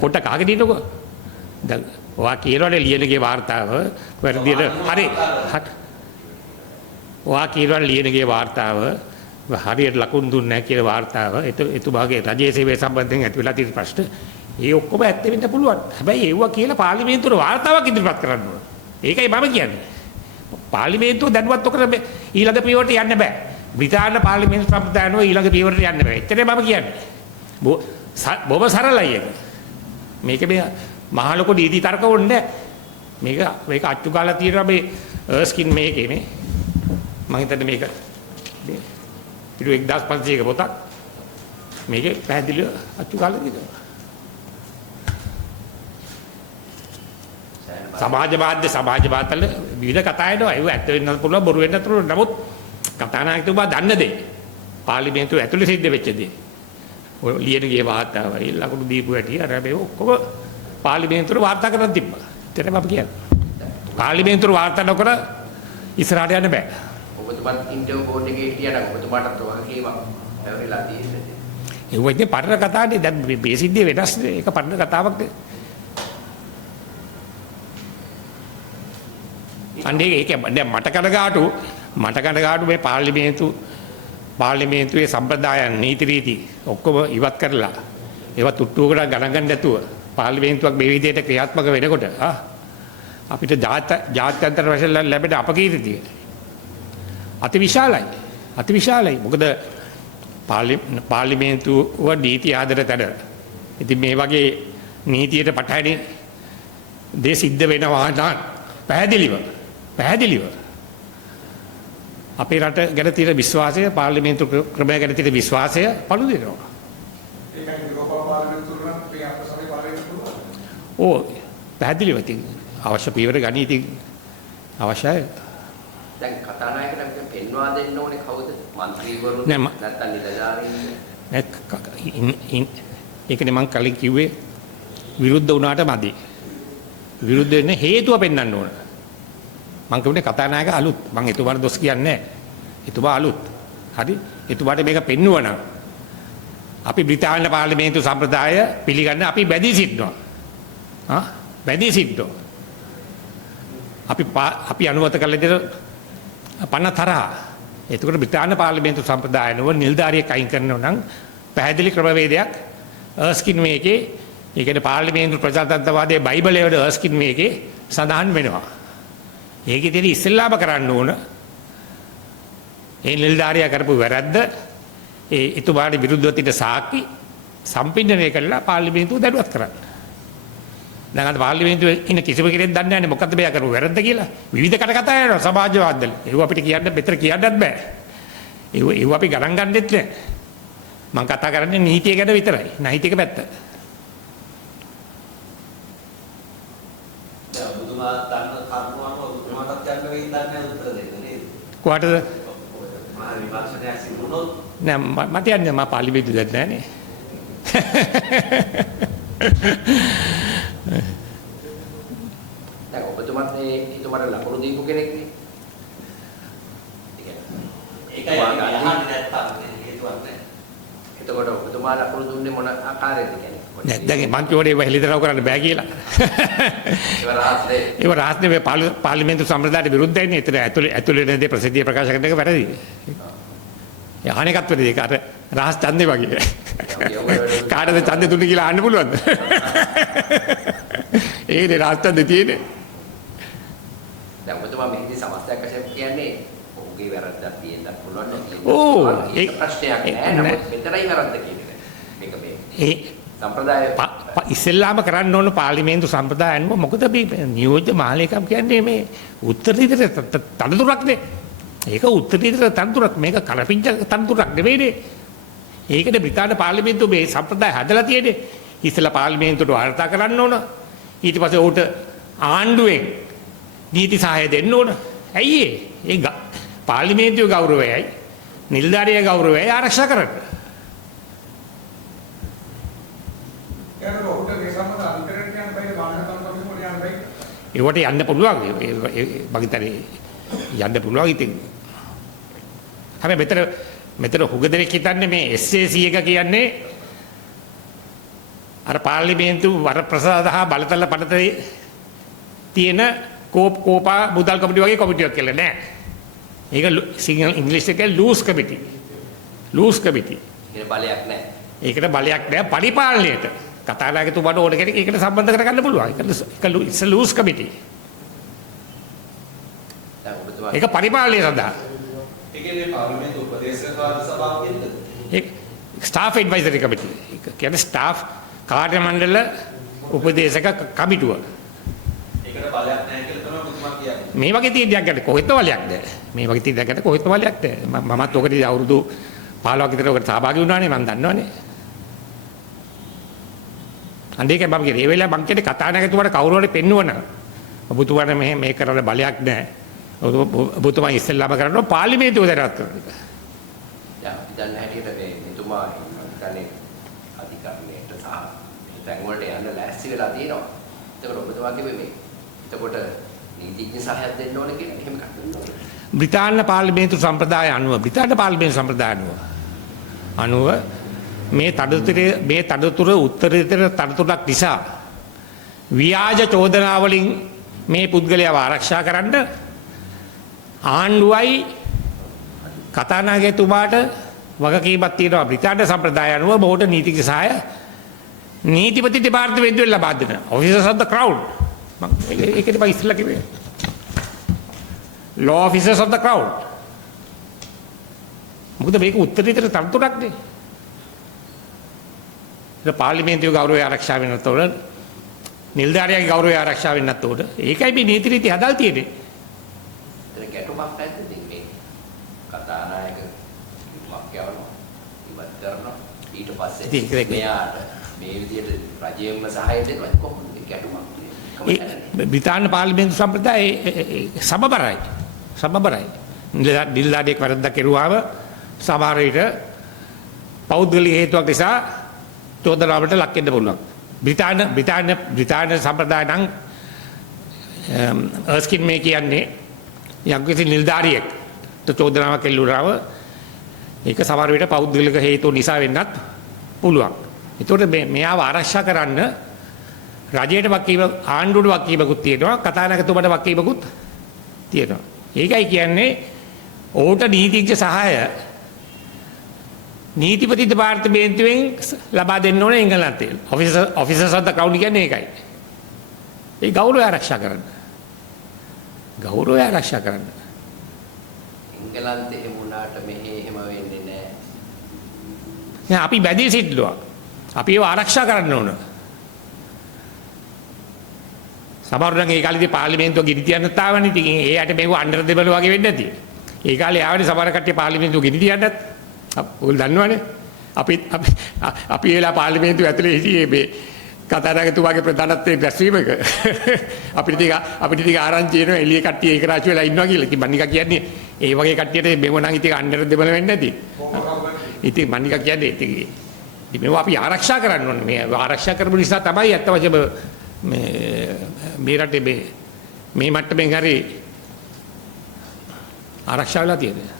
පොට්ට කාගෙන ඉන්නකෝ. දැන් ඔයා කියනවනේ ලියනගේ වාර්තාව වැරදියට හරි. ඔයා කියනවනේ ලියනගේ වාර්තාව හරියට ලකුණු දුන්නේ නැහැ කියලා වාර්තාව. එතුමාගේ රජයේ සේවය සම්බන්ධයෙන් ඇති වෙලා තියෙන ප්‍රශ්න ඒ ඔක්කොම ඇත්ත වෙන්න පුළුවන්. හැබැයි ඒවා කියලා පාර්ලිමේන්තුවේ වාර්තාවක් ඉදිරිපත් කරන්න ඕන. ඒකයි මම කියන්නේ. පාර්ලිමේන්තුව දැනුවත් නොකර ඊළඟ පියවරට යන්න බෑ. බ්‍රිතාන්‍ය පාර්ලිමේන්තු සම්ප්‍රදායනෝ ඊළඟ පියවරට යන්න බෑ. එච්චරයි මම කියන්නේ. බොහොම සරලයි ඒක. මේක මේ මහ ලොකු නීති තර්ක ඕනේ නැහැ. මේක අච්චු ගාලා තියෙනවා මේ අර්ස්කින් මේකේ නේ. මම හිතන්නේ මේක පිටු 1500ක පොතක්. මේකේ පැහැදිලිව අච්චු ගාලා තියෙනවා. සමාජ මාධ්‍යවල විවිධ කතා එනවා. ඒව ඇත්ත වෙන්නත් පුළුවන් බොරු වෙන්නත් පුළුවන්. නමුත් කතානායකතුමා දන්න දේ. පාර්ලිමේන්තුව ඇතුලේ සිද්ධ වෙච්ච දේ. ඔය ලියනගේ වාර්තාවයි ලකුණු දීපු හැටි අර මේ ඔක්කොම පාර්ලිමේන්තුවේ වාර්තා කරන් තිබ්බා. ඒකට මම කියන්නේ. පාර්ලිමේන්තුවේ වාර්තා නොකර ඉස්සරහට යන්න බෑ. ඔබතුමාත් ඉන්ටර්වයුව බෝඩ් එකේ හිටියනම් ඔබතුමාටත් වගකීමක් පැවරිලා තියෙන්නේ. ඒ වගේ පරණ කතානේ දැන් මේ සිද්ධිය වෙනස් නේ. ඒක පරණ කතාවක් නේ. අන්නේ ඒක දැන් මට කනගාටු මේ පාර්ලිමේන්තුවේ සම්ප්‍රදායන් නීති රීති ඔක්කොම ඉවත් කරලා ඒවා තුට්ටුවකට ගණන් ගන්න නැතුව පාර්ලිමේන්තුවක් මේ විදිහට ක්‍රියාත්මක වෙනකොට අපිට ජාත්‍යන්තර වශයෙන් ලැබෙන අපකීර්තිය අතිවිශාලයි. මොකද පාර්ලිමේන්තුව නීති ආදර තැන. ඉතින් මේ වගේ නීතියට පටහැනි දේ සිද්ධ වෙනවා නම් පැහැදිලිව අපේ රට ගැන තියෙන විශ්වාසය පාර්ලිමේන්තු ක්‍රමය ගැන තියෙන විශ්වාසය පළු දෙනවා. ඒකයි යුරෝපා පාර්ලිමේන්තුව නම් මේ අපසමේ පාර්ලිමේන්තුව. ඕ පැහැදිලිව තියෙන අවශ්‍ය පියවර ගනී ඉතින් අවශ්‍යයි. දැන් කතානායකට පෙන්වා දෙන්න ඕනේ කවුද? മന്ത്രിවරු නැත්නම් නිලධාරීන්. ඒකනේ මම කලින් කිව්වේ විරුද්ධ වුණාට මදි. විරුද්ධ වෙන්න හේතුව පෙන්වන්න ඕන. මම කියන්නේ කතානායක අලුත්. මම එතුමාට දොස් කියන්නේ නැහැ. එතුමා අලුත්. හරි? එතුමාට මේක පෙන්වුවා නම් අපි බ්‍රිතාන්‍ය පාර්ලිමේන්තු සම්ප්‍රදාය පිළිගන්න අපි බැදී සිටිනවා. බැදී සිටිනවා. අපි අනුමත කළ දෙන පන්න තරහ. ඒකට බ්‍රිතාන්‍ය පාර්ලිමේන්තු සම්ප්‍රදායනව නිලධාරියෙක් අයින් කරනවා නම් පැහැදිලි ක්‍රමවේදයක් අර්ස්කින් මේකේ ඒ කියන්නේ පාර්ලිමේන්තු ප්‍රජාතන්ත්‍රවාදයේ බයිබලයේ වල අර්ස්කින් මේකේ සඳහන් වෙනවා. ඒකේ තියෙන ඉස්සෙල්ලාම කරන්න ඕන ඒ නිලධාරියා කරපු වැරද්ද එතුමාට විරුද්ධව තියෙන සාක්ෂි සම්පින්දනය කරලා පාර්ලිමේන්තුව දැනුවත් කරන්න. දැන් අද පාර්ලිමේන්තුවේ ඉන්න කිසිම කෙනෙක් දන්නේ නැහැ මොකද්ද මෙයා කරපු වැරද්ද කියලා. විවිධ කතා යනවා සමාජවාදවල. ඒව අපිට කියන්න මෙතන කියන්නත් බෑ. ඒව අපි ගණන් ගන්නෙත් නෑ. මම කතා කරන්නේ නීතිය ගැන විතරයි. නෛතික පැත්ත. දැන් ඔබතුමා දන්න කරුණාව ඔබතුමාටත් යන්න වෙයි දන්නේ උත්තර දෙන්න නේද? කොහටද? මා විමර්ශනයක් සිදුනොත් නෑ මට යන්නේ මම පාර්ලිමේන්තුව දැන් නෑනේ. දැන් ඔබතුමාත් හිතුවට ලකුණු දීපු කෙනෙක් නේ. ඒකයි අහන්නේ නැත්තම් හේතුවක් නැහැ. එතකොට ඔබතුමා ලකුණු දුන්නේ මොන ආකාරයකද කියන්නේ? නෑ දැන් මං කියෝනේ ඒව හෙලිදරව් කරන්න බෑ කියලා. ඒව රාජ්‍ය මේ පාර්ලිමේන්තු සම්ප්‍රදායට විරුද්ධයිනේ. ඒතර ඇතුලේ නේද ප්‍රසිද්ධිය ප්‍රකාශ කරන එක වැරදි. ඒ අහණේකත් වෙන්නේ ඒක අර රාජ් ඡන්දේ වගේ. කාටද ඡන්දේ දුන්නේ කියලා අහන්න පුළුවන්ද? ඒකේ රාජ් ඡන්දේ තියෙන්නේ. දැන් ඔබතුමා මෙහිදී සමස්තයක් වශයෙන් කියන්නේ ඔහුගේ වැරද්දක් තියෙන්නත් පුළුවන් නේ. ඕ ඒක ප්‍රශ්නයක් නෑ. නමුත් මෙතරයි වැරද්ද කියන්නේ. මේක මේ සම්ප්‍රදාය ඉස්සෙල්ලාම කරන්න ඕන පාර්ලිමේන්තු සම්ප්‍රදායන්ව මොකද මේ නියෝජ්‍ය මහලේකම් කියන්නේ මේ උත්තරීතර තනතුරක් නේ. ඒක උත්තරීතර තනතුරක්. මේක කලපිංච තනතුරක් නෙවෙයිනේ. ඒකනේ බ්‍රිතාන්‍ය පාර්ලිමේන්තුව මේ සම්ප්‍රදාය හදලා තියෙන්නේ. ඉස්සෙල්ලා පාර්ලිමේන්තුවට වාර්තා කරන්න ඕන. ඊට පස්සේ උට ආණ්ඩුවෙන් නීති සහාය දෙන්න ඕන. ඇයි ඒ පාර්ලිමේන්තුවේ ගෞරවයයි නිලධාරියේ ගෞරවයයි ආරක්ෂා කරන්න. ඒවට යන්න පුළුවන්. බගිතරේ යන්න පුළුවන් ඉතින්. හැබැයි මෙතන හුඟ දෙනෙක් හිතන්නේ මේ SAC එක කියන්නේ අර පාර්ලිමේන්තු වරප්‍රසාද හා බලතල පනතේ තියෙන කෝපා මුදල් කමිටුව වගේ කමිටුවක් කියලා නෑ. ඒක සිංහල ඉංග්‍රීසි එකේ ලූස් කමිටි. ලූස් කමිටි. ඒකට බලයක් නැහැ. ඒකට බලයක් නෑ පරිපාලනයට. කතානායකතුමාට ඕන කෙනෙක් ඒකට සම්බන්ධ කරගන්න පුළුවන්. ඒක ලූස් කමිටි. දැන් ඔබතුමා ඒක පරිපාලනය සඳහා. ඒ කියන්නේ පාර්ලිමේන්තු උපදේශක සභාවකින්ද? ඒ ස්ටාෆ් ඇඩ්වයිසරි කමිටි. ඒක කියන්නේ ස්ටාෆ් කාර්ය මණ්ඩල උපදේශක කමිටුව. ඒකට බලයක් නැහැ කියලා තමයි ඔබතුමා කියන්නේ. මේ වගේ තීන්දුවක් ගන්න කොහෙත්ම බලයක් නැහැ. මේ වගේ තීන්දුවක් ගන්න කොහෙත්ම බලයක් නැහැ. මමත් ඔකදී අවුරුදු 15ක් විතර ඔකට සහභාගී වුණානේ මම දන්නවනේ. අන්දේක මම කියන්නේ ඒ වෙලාව මම කියන්නේ කතානායකතුමාට කවුරු හරි පෙන්නුවන ඔබතුමාට මේ කරන්න බලයක් නැහැ. ඔබතුමා ඉස්සෙල්ලාම කරනවා පාර්ලිමේන්තුව දැනවත් කරන එක. දැන් අපි දන්න හැටියට මේ මෙතුමා කියන්නේ අධිකරණයට සහ තැන් වලට යන්න ලෑස්ති වෙලා තියෙනවා. ඒකට ඔබතුමා කිව්වේ මේ එතකොට නීතිඥ සහයක් දෙන්න ඕන කියලා එහෙම කරනවා. බ්‍රිතාන්‍ය පාර්ලිමේන්තු සම්ප්‍රදාය අනුව මේ තඩතුර උත්තරීතර තඩතුරක් නිසා ව්‍යාජ චෝදනා වලින් මේ පුද්ගලයාව ආරක්ෂා කරන්න ආණ්ඩුවයි කතානායකතුමාට වගකීමක් තියෙනවා. බ්‍රිතාන්‍ය සම්ප්‍රදාය අනුව මොහොත නීතිඥ සහාය නීතිපති දෙපාර්තමේන්තුවෙන් ලබා දෙන officers of the crown. ඒකේ මම ඉස්සෙල්ලා කිව්වේ law officers of the crown. මොකද මේක උත්තරීතර තනතුරක් නේ. ඒක පාර්ලිමේන්තුවේ ගෞරවය ආරක්ෂා වෙන්නත් ඕන. නිලධාරියාගේ ගෞරවය ආරක්ෂා වෙන්නත් ඕන. ඒකයි මේ නීති රීති හදලා තියෙන්නේ. ඒක ගැටුමක් නැද්ද මේ කතානායක මක්කවනවා ඉවත් කරනවා ඊට පස්සේ මෙයාට මේ විදිහට රජයෙන්ම සහාය දෙනවා කොහොමද ගැටුමක් ඒ බ්‍රිතාන්‍ය පාර්ලිමේන්තු සම්ප්‍රදායේ සමබරයි. නිලධාරියෙක් වැරද්දක් කෙරුවාම සමහර විට පෞද්ගලික හේතුවක් නිසා චෝදනාවට ලක් වෙන්න පුළුවන්. බ්‍රිතාන්‍ය සම්ප්‍රදාය නම් අස්කින් මේ කියන්නේ යම්කිසි නිලධාරියෙක්ට චෝදනාවක් එල්ලුවාම ඒක සමහර විට පෞද්ගලික හේතු නිසා වෙන්නත් පුළුවන්. ඒතකොට මෙයාව ආරක්ෂා කරන්න රජයට වකීම ආණ්ඩුවට වකීමකුත් තියෙනවා කතානායකතුමාට වකීමකුත් තියෙනවා. ඒකයි කියන්නේ ඕට නීතිඥ සහාය නීතිපති දෙපාර්තමේන්තුවෙන් ලබා දෙන්න ඕනේ එංගලන්තේ. officers of the crown කියන්නේ ඒකයි. ඒ ගෞරවය ආරක්ෂා කරන්න. එංගලන්තේ වුණාට මෙහෙ එහෙම වෙන්නේ නැහැ. දැන් අපි බැදී සිටිනවා. අපි ඒව ආරක්ෂා කරන්න ඕන. සමහරවිට ඒ කාලේදී පාර්ලිමේන්තුව ගිනි තියන්නත් ආවනේ. ඉතින් ඒ යට මේක අnder දෙබල වගේ වෙන්නේ නැති. ඒ කාලේ ආවනේ සමහර කට්ටිය පාර්ලිමේන්තුව ගිනි තියන්නත්. ඔයගොල්ලෝ දන්නවනේ. අපි එලා පාර්ලිමේන්තුව ඇතුලේ හිටියේ මේ කතානායකතුමාගේ ප්‍රධානත්වයේ රැස්වීමක. අපිට ටික ආරංචි එනවා එළිය කට්ටිය ඒක රාශි වෙලා ඉන්නවා කියලා. ඉතින් මම නිකන් කියන්නේ ඒ වගේ කට්ටියට මෙව නම් ඉතින් අnder දෙබල වෙන්නේ නැති. ඉතින් මම නිකන් කියන්නේ ඉතින් මේවා අපි ආරක්ෂා කරන්න ඕනේ. මේ ආරක්ෂා කරපු නිසා තමයි අත්ත වශයෙන්ම මේ රටේ මේ මට්ටමින් හරි ආරක්ෂා වෙලා තියෙන්නේ.